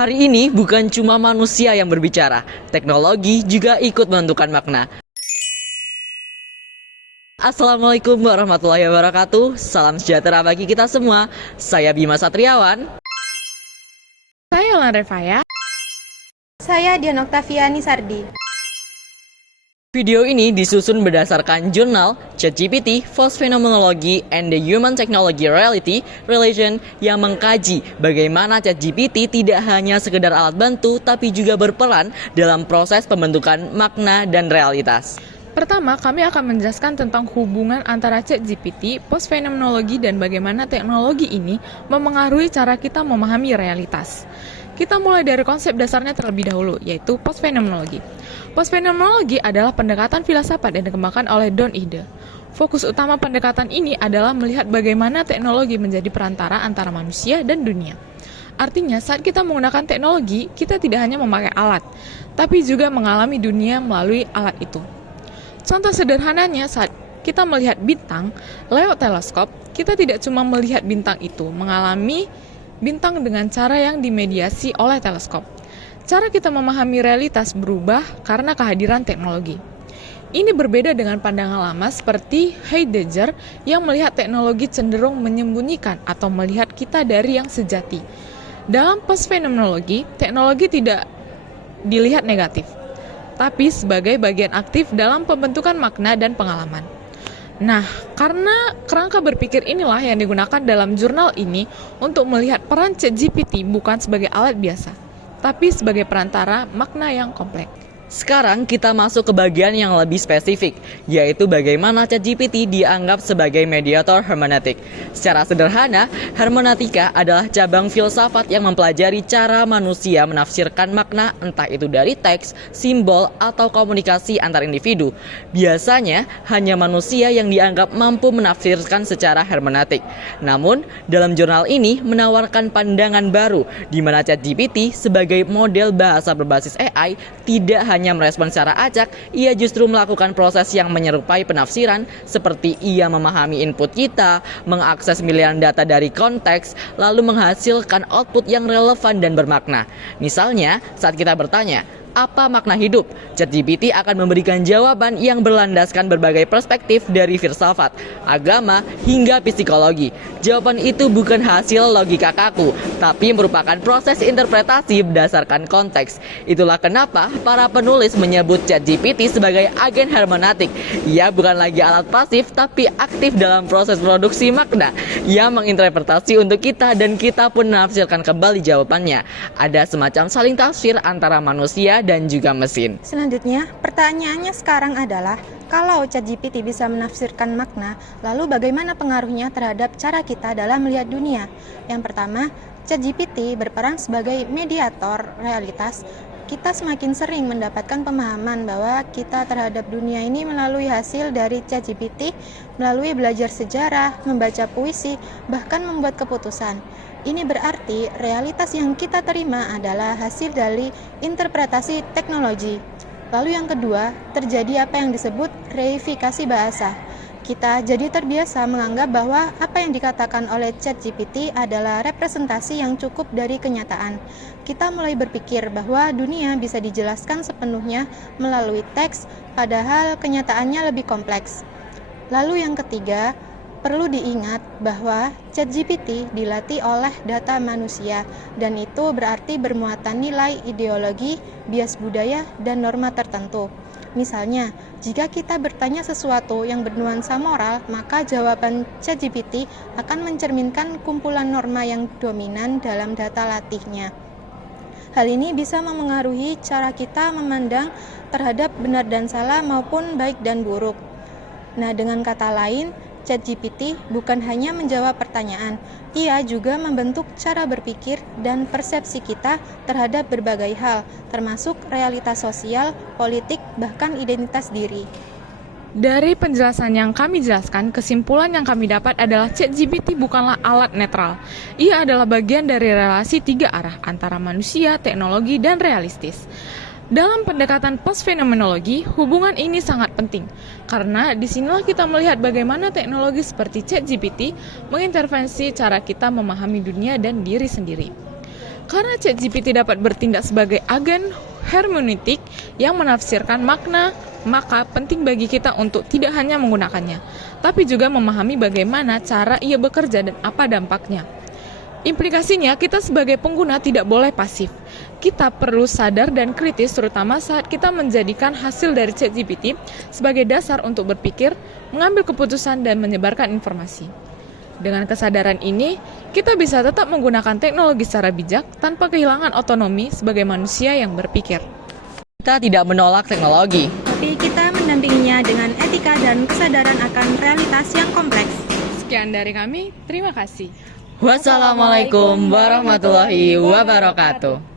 Hari ini bukan cuma manusia yang berbicara, teknologi juga ikut menentukan makna. Assalamualaikum warahmatullahi wabarakatuh. Salam sejahtera bagi kita semua. Saya Bima Satriawan. Saya Yolan Revaya. Saya Dian Oktaviani Sardi. Video ini disusun berdasarkan jurnal ChatGPT, False Phenomenology and the Human Technology Reality Relation yang mengkaji bagaimana ChatGPT tidak hanya sekedar alat bantu tapi juga berperan dalam proses pembentukan makna dan realitas. Pertama, kami akan menjelaskan tentang hubungan antara ChatGPT, post phenomenology, dan bagaimana teknologi ini memengaruhi cara kita memahami realitas. Kita mulai dari konsep dasarnya terlebih dahulu, yaitu post phenomenology. Post phenomenology adalah pendekatan filsafat yang dikembangkan oleh Don Ide. Fokus utama pendekatan ini adalah melihat bagaimana teknologi menjadi perantara antara manusia dan dunia. Artinya, saat kita menggunakan teknologi, kita tidak hanya memakai alat, tapi juga mengalami dunia melalui alat itu. Contoh sederhananya, saat kita melihat bintang lewat teleskop, kita tidak cuma melihat bintang itu, mengalami bintang dengan cara yang dimediasi oleh teleskop. Cara kita memahami realitas berubah karena kehadiran teknologi. Ini berbeda dengan pandangan lama seperti Heidegger yang melihat teknologi cenderung menyembunyikan atau melihat kita dari yang sejati. Dalam post-phenomenology, teknologi tidak dilihat negatif, tapi sebagai bagian aktif dalam pembentukan makna dan pengalaman. Nah, karena kerangka berpikir inilah yang digunakan dalam jurnal ini untuk melihat peran ChatGPT bukan sebagai alat biasa, tapi sebagai perantara makna yang kompleks. Sekarang kita masuk ke bagian yang lebih spesifik, yaitu bagaimana ChatGPT dianggap sebagai mediator hermeneutik. Secara sederhana, hermeneutika adalah cabang filsafat yang mempelajari cara manusia menafsirkan makna, entah itu dari teks, simbol, atau komunikasi antar individu. Biasanya, hanya manusia yang dianggap mampu menafsirkan secara hermeneutik. Namun, dalam jurnal ini menawarkan pandangan baru, di mana ChatGPT sebagai model bahasa berbasis AI tidak hanya merespon secara acak, ia justru melakukan proses yang menyerupai penafsiran, seperti ia memahami input kita, mengakses miliaran data dari konteks, lalu menghasilkan output yang relevan dan bermakna. Misalnya, saat kita bertanya, apa makna hidup? ChatGPT akan memberikan jawaban yang berlandaskan berbagai perspektif dari filsafat, agama, hingga psikologi. Jawaban itu bukan hasil logika kaku, tapi merupakan proses interpretasi berdasarkan konteks. Itulah kenapa para penulis menyebut ChatGPT sebagai agen hermeneutik. Ia bukan lagi alat pasif, tapi aktif dalam proses produksi makna. Ia menginterpretasi untuk kita dan kita pun menafsirkan kembali jawabannya. Ada semacam saling tafsir antara manusia dan juga mesin. Selanjutnya, pertanyaannya sekarang adalah, kalau ChatGPT bisa menafsirkan makna, lalu bagaimana pengaruhnya terhadap cara kita dalam melihat dunia? Yang pertama, ChatGPT berperan sebagai mediator realitas. Kita semakin sering mendapatkan pemahaman bahwa kita terhadap dunia ini melalui hasil dari ChatGPT, melalui belajar sejarah, membaca puisi, bahkan membuat keputusan. Ini berarti realitas yang kita terima adalah hasil dari interpretasi teknologi. Lalu yang kedua, terjadi apa yang disebut reifikasi bahasa. Kita jadi terbiasa menganggap bahwa apa yang dikatakan oleh ChatGPT adalah representasi yang cukup dari kenyataan. Kita mulai berpikir bahwa dunia bisa dijelaskan sepenuhnya melalui teks, padahal kenyataannya lebih kompleks. Lalu yang ketiga, perlu diingat bahwa ChatGPT dilatih oleh data manusia, dan itu berarti bermuatan nilai ideologi, bias budaya, dan norma tertentu. Misalnya, jika kita bertanya sesuatu yang bernuansa moral, maka jawaban ChatGPT akan mencerminkan kumpulan norma yang dominan dalam data latihnya. Hal ini bisa memengaruhi cara kita memandang terhadap benar dan salah maupun baik dan buruk. Nah, dengan kata lain, ChatGPT bukan hanya menjawab pertanyaan, ia juga membentuk cara berpikir dan persepsi kita terhadap berbagai hal, termasuk realitas sosial, politik, bahkan identitas diri. Dari penjelasan yang kami jelaskan, kesimpulan yang kami dapat adalah ChatGPT bukanlah alat netral. Ia adalah bagian dari relasi tiga arah antara manusia, teknologi, dan realistis. Dalam pendekatan post-phenomenology, hubungan ini sangat penting, karena disinilah kita melihat bagaimana teknologi seperti ChatGPT mengintervensi cara kita memahami dunia dan diri sendiri. Karena ChatGPT dapat bertindak sebagai agen hermeneutik yang menafsirkan makna, maka penting bagi kita untuk tidak hanya menggunakannya, tapi juga memahami bagaimana cara ia bekerja dan apa dampaknya. Implikasinya, kita sebagai pengguna tidak boleh pasif. Kita perlu sadar dan kritis, terutama saat kita menjadikan hasil dari ChatGPT sebagai dasar untuk berpikir, mengambil keputusan, dan menyebarkan informasi. Dengan kesadaran ini, kita bisa tetap menggunakan teknologi secara bijak tanpa kehilangan otonomi sebagai manusia yang berpikir. Kita tidak menolak teknologi. Tapi kita mendampinginya dengan etika dan kesadaran akan realitas yang kompleks. Sekian dari kami, terima kasih. Wassalamualaikum warahmatullahi wabarakatuh.